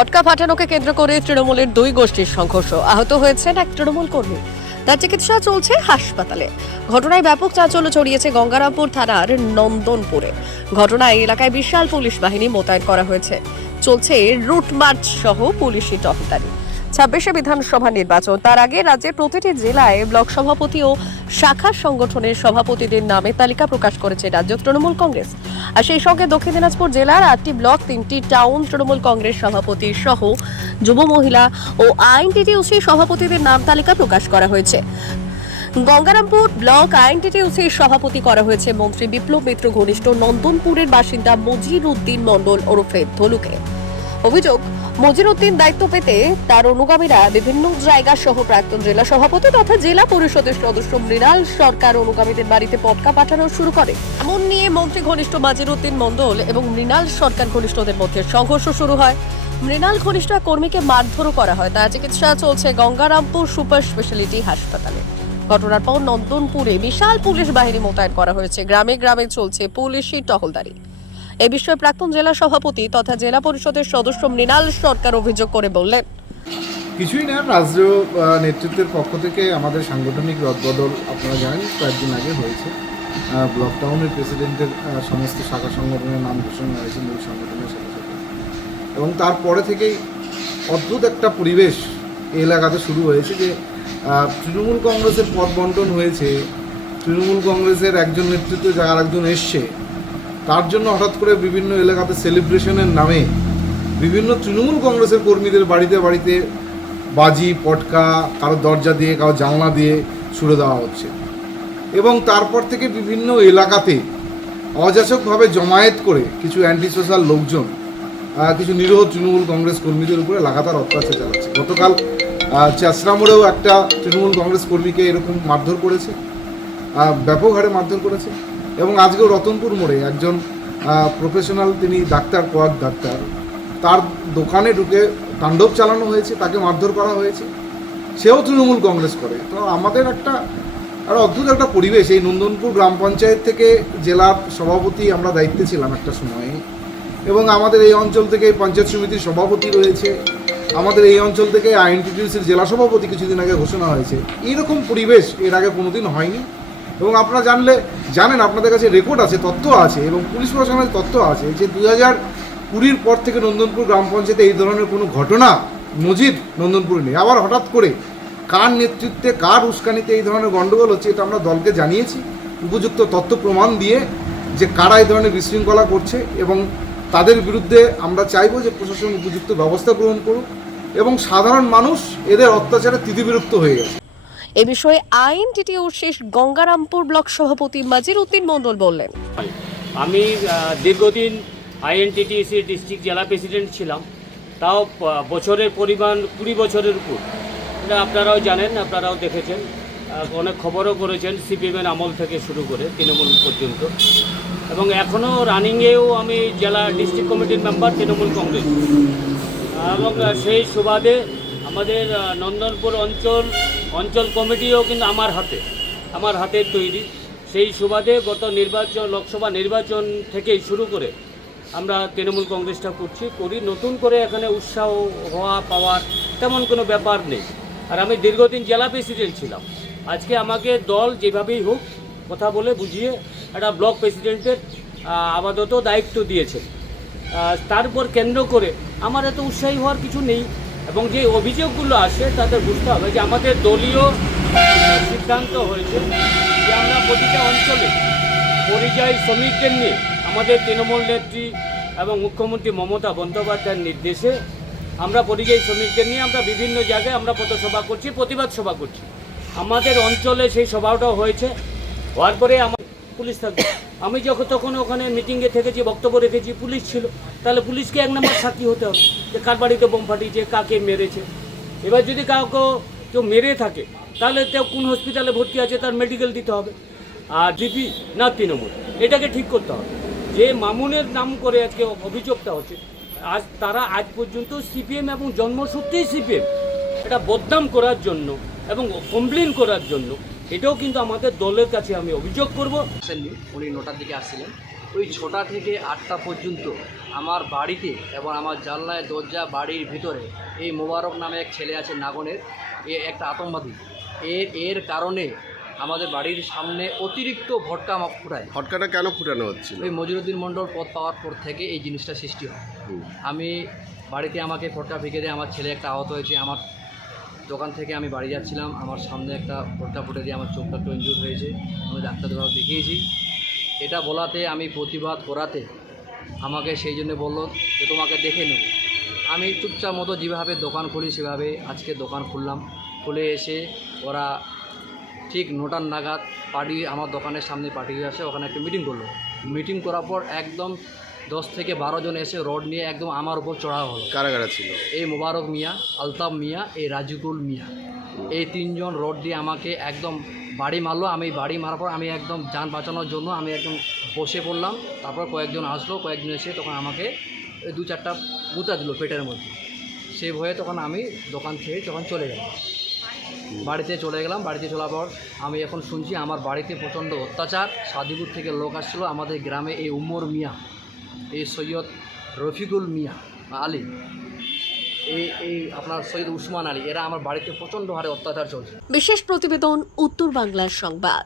পটকা ফাটানোকে কেন্দ্র করে তৃণমূলের দুই গোষ্ঠীর সংঘর্ষ আহত হয়েছেন এক তৃণমূল কর্মী। তার চিকিৎসা চলছে হাসপাতালে। ঘটনায় ব্যাপক চাঞ্চল্য ছড়িয়েছে গঙ্গারামপুর থানার নন্দনপুরে। ঘটনায় এলাকায় বিশাল পুলিশ বাহিনী মোতায়েন করা হয়েছে। চলছে রুট মার্চ সহ পুলিশি টহলদারি। ছাব্বিশে বিধানসভা নির্বাচন, তার আগে রাজ্যের প্রতিটি জেলায় ব্লক সভাপতি ও শাখা সংগঠনের সভাপতিদের নামে তালিকা প্রকাশ করেছে রাজ্য তৃণমূল কংগ্রেস। আর সেই সঙ্গে দক্ষিণ দিনাজপুর জেলার আটটি ব্লক, তিনটি টাউন, তৃণমূল কংগ্রেস সভাপতি সহ যুব মহিলা ও আইনটিটিউসি সভাপতিদের নাম তালিকা প্রকাশ করা হয়েছে। গঙ্গারামপুর ব্লক আইনটিটিউসির সভাপতি করা হয়েছে মন্ত্রী বিপ্লব মিত্র ঘনিষ্ঠ নন্দনপুরের বাসিন্দা মজির উদ্দিন মণ্ডল ওরফে ধলুকে অভিযোগ মজিরুদ্দিন দায়িত্ব পেতে তার অনুগামীরা বিভিন্ন জায়গা সহ প্রাক্তন জেলা সভাপতি তথা জেলা পরিষদের সদস্য মৃণাল সরকার অনুগামীদের বাড়িতে পটকা পাঠানো শুরু করে। এমন নিয়ে মন্ত্রী ঘনিষ্ঠ মাজিরুদ্দিন মন্ডল এবং মৃণাল সরকার ঘনিষ্ঠদের মধ্যে সংঘর্ষ শুরু হয়। মৃণাল ঘনিষ্ঠ কর্মীকে মারধরও করা হয়। তার চিকিৎসা চলছে গঙ্গারামপুর সুপার স্পেশালিটি হাসপাতালে। ঘটনার পর নন্দনপুরে বিশাল পুলিশ বাহিনী মোতায়েন করা হয়েছে। গ্রামে গ্রামে চলছে পুলিশি টহলদারি। এ বিষয়ে প্রাক্তন জেলা সভাপতি তথা জেলা পরিষদের সদস্য মৃণাল সরকার অভিযোগ করে বললেন। কিছুই না রাজ্য নেতৃত্বের পক্ষ থেকে আমাদের সাংগঠনিক রদবদল আপনারা জানেন কয়েকদিন আগে হয়েছে। আহ, ব্লক টাউনের প্রেসিডেন্টের সমস্ত শাখা সংগঠনের নাম ঘোষণা হয়েছে মূল সংগঠনের সাথে সাথে। এবং তারপরে থেকেই অদ্ভুত একটা পরিবেশ এলাকাতে শুরু হয়েছে যে তৃণমূল কংগ্রেসের পদ বন্টন হয়েছে তৃণমূল কংগ্রেসের একজন নেতৃত্ব যার একজন এসছে। তার জন্য হঠাৎ করে বিভিন্ন এলাকাতে সেলিব্রেশনের নামে বিভিন্ন তৃণমূল কংগ্রেসের কর্মীদের বাড়িতে বাড়িতে বাজি পটকা কারও দরজা দিয়ে কারও জানলা দিয়ে ছুড়ে দেওয়া হচ্ছে। এবং তারপর থেকে বিভিন্ন এলাকাতে অযাচকভাবে জমায়েত করে কিছু অ্যান্টি সোশ্যাল লোকজন কিছু নিরীহ তৃণমূল কংগ্রেস কর্মীদের উপরে লাগাতার অত্যাচার চালাচ্ছে। গতকাল আহ, চেসরা মোড়েও একটা তৃণমূল কংগ্রেস কর্মীকে এরকম মারধর করেছে ব্যাপক হারে মারধর করেছে। এবং আজকেও রতনপুর মোড়ে একজন প্রফেশনাল তিনি ডাক্তার কোয়াক ডাক্তার। তার দোকানে ঢুকে তাণ্ডব চালানো হয়েছে, তাকে মারধর করা হয়েছে। সেও তৃণমূল কংগ্রেস করে। তো আমাদের একটা আর অদ্ভুত একটা পরিবেশ। এই নন্দনপুর গ্রাম পঞ্চায়েত থেকে জেলার সভাপতি আমরা দায়িত্বে ছিলাম একটা সময়ে। এবং আমাদের এই অঞ্চল থেকে পঞ্চায়েত সমিতির সভাপতি রয়েছে। আমাদের এই অঞ্চল থেকে আইএনটিটিউসির জেলা সভাপতি কিছুদিন আগে ঘোষণা হয়েছে। এইরকম পরিবেশ এর আগে কোনোদিন হয়নি। এবং আপনারা জানলে, জানেন আপনাদের কাছে রেকর্ড আছে, তথ্য আছে, এবং পুলিশ প্রশাসনের তথ্য আছে যে দু হাজার কুড়ির পর থেকে নন্দনপুর গ্রাম পঞ্চায়েতে এই ধরনের কোনো ঘটনা নজির নন্দনপুরে নেই। আবার হঠাৎ করে কার নেতৃত্বে, কার উস্কানিতে এই ধরনের গণ্ডগোল হচ্ছে এটা আমরা দলকে জানিয়েছি। উপযুক্ত তথ্য প্রমাণ দিয়ে যে কারা এই ধরনের বিশৃঙ্খলা করছে এবং তাদের বিরুদ্ধে আমরা চাইব যে প্রশাসন উপযুক্ত ব্যবস্থা গ্রহণ করুক এবং সাধারণ মানুষ এদের অত্যাচারে তিতিবিরক্ত হয়ে গেছে। এ বিষয়ে আইন শেষ গঙ্গারামপুর ব্লক সভাপতি মাজির উদ্দিন মণ্ডল বললেন। আমি দীর্ঘদিন আইএনটিটিসি ডিস্ট্রিক্ট জেলা প্রেসিডেন্ট ছিলাম। তাও বছরের পরিমাণ কুড়ি বছরের উপর। এটা আপনারাও জানেন, আপনারাও দেখেছেন অনেক খবরও করেছেন, সিপিএমের আমল থেকে শুরু করে তৃণমূল পর্যন্ত। এবং এখনও রানিংয়েও আমি জেলা ডিস্ট্রিক্ট কমিটির মেম্বার, তৃণমূল কংগ্রেস। এবং সেই সুবাদে আমাদের নন্দনপুর অঞ্চল অঞ্চল কমিটিও কিন্তু আমার হাতে, আমার হাতের তৈরি। সেই সুবাদে গত নির্বাচন, লোকসভা নির্বাচন থেকেই শুরু করে আমরা তৃণমূল কংগ্রেসটা করছি, করি। নতুন করে এখানে উৎসাহ হওয়া, পাওয়ার তেমন কোনো ব্যাপার নেই। আর আমি দীর্ঘদিন জেলা প্রেসিডেন্ট ছিলাম। আজকে আমাকে দল যেভাবেই হোক কথা বলে বুঝিয়ে একটা ব্লক প্রেসিডেন্টের আপাতত দায়িত্ব দিয়েছে তারপর কেন্দ্র করে আমার এত উৎসাহী হওয়ার কিছু নেই। এবং যে অভিযোগগুলো আসে, তাদের বুঝতে হবে যে আমাদের দলীয় সিদ্ধান্ত হয়েছে যে আমরা প্রতিটা অঞ্চলে পরিযায়ী শ্রমিকদের নিয়ে আমাদের তৃণমূল নেত্রী এবং মুখ্যমন্ত্রী মমতা বন্দ্যোপাধ্যায়ের নির্দেশে আমরা পরিযায়ী শ্রমিকদের নিয়ে আমরা বিভিন্ন জায়গায় আমরা পথসভা করছি, প্রতিবাদ সভা করছি। আমাদের অঞ্চলে সেই সভাটাও হয়েছে। হওয়ার পরে পুলিশ থাকবে। আমি যখন, তখন ওখানে মিটিংয়ে থেকেছি, বক্তব্য রেখেছি, পুলিশ ছিল। তাহলে পুলিশকে এক নম্বর সাক্ষী হতে হবে যে কার বাড়িতে বোম ফাটিয়েছে, কাকে মেরেছে। এবার যদি কাউকে কেউ মেরে থাকে, তাহলে কেউ কোন হসপিটালে ভর্তি আছে, তার মেডিকেল দিতে হবে। আর জিপি না, তৃণমূল, এটাকে ঠিক করতে হবে। যে মামুনের নাম করে আজকে অভিযোগটা হচ্ছে, আজ তারা আজ পর্যন্ত সিপিএম এবং জন্মসূত্রেই সিপিএম এটা বদনাম করার জন্য এবং কমপ্লেন করার জন্য এটাও কিন্তু আমাদের দলের কাছে আমি অভিযোগ করব। আসেননি উনি নটার দিকে আসছিলেন। ওই ছটা থেকে আটটা পর্যন্ত আমার বাড়িতে এবং আমার জানলায় দরজা বাড়ির ভিতরে এই মোবারক নামে এক ছেলে আছে নাগনের এ একটা আতঙ্কবাদী। এর এর কারণে আমাদের বাড়ির সামনে অতিরিক্ত ভটকা মা- ফুটায়। ভটকাটা কেন ফুটানো হচ্ছে ওই মজিরুদ্দিন মণ্ডল পদ পাওয়ার পর থেকে এই জিনিসটা সৃষ্টি হয়। আমি বাড়িতে আমাকে ফটকা ফেঁকে দিয়ে আমার ছেলে একটা আহত হয়েছে আমার দোকান থেকে আমি বাড়ি যাচ্ছিলাম। আমার সামনে একটা ফটকা ফুটে দিয়ে আমার চোখটা একটু ইঞ্জুর হয়েছে। আমি ডাক্তার দেখাও দেখিয়েছি। এটা বলাতে আমি প্রতিবাদ করাতে আমাকে সেই জন্য বলল যে, তোমাকে দেখে নেব। আমি চুপচাপ মতো যেভাবে দোকান খুলি, সেভাবে আজকে দোকান খুললাম। খুলে এসে ওরা ঠিক নটার নাগাদ পার্টি, আমার দোকানের সামনে পার্টি আসে। ওখানে একটা মিটিং করল। মিটিং করার পর একদম দশ থেকে বারো জন এসে রড নিয়ে একদম আমার উপর চড়া হলো। কারা কারা ছিল? এই মোবারক মিয়া আলতাফ মিয়া এই রাজিকুল মিয়া এই তিনজন রড দিয়ে আমাকে একদম বাড়ি মারলো। আমি বাড়ি মারার পর আমি একদম যান বাঁচানোর জন্য আমি একদম বসে পড়লাম। তারপর কয়েকজন আসলো কয়েকজন এসে তখন আমাকে দু চারটা গুঁতা দিল পেটের মধ্যে। সেই ভয়ে তখন আমি দোকান থেকে তখন চলে গেলাম। বাড়িতে চলে গেলাম। বাড়িতে চলার পর আমি এখন শুনছি আমার বাড়িতে প্রচণ্ড অত্যাচার। সাদিপুর থেকে লোক আসছিল আমাদের গ্রামে এই উমর মিয়া। এই সৈয়দ রফিকুল মিয়া আলী, এই এই আপনার সৈয়দ উসমান আলী, এরা আমার বাড়িতে প্রচণ্ড হারে অত্যাচার চলছে। বিশেষ প্রতিবেদন উত্তর বাংলার সংবাদ।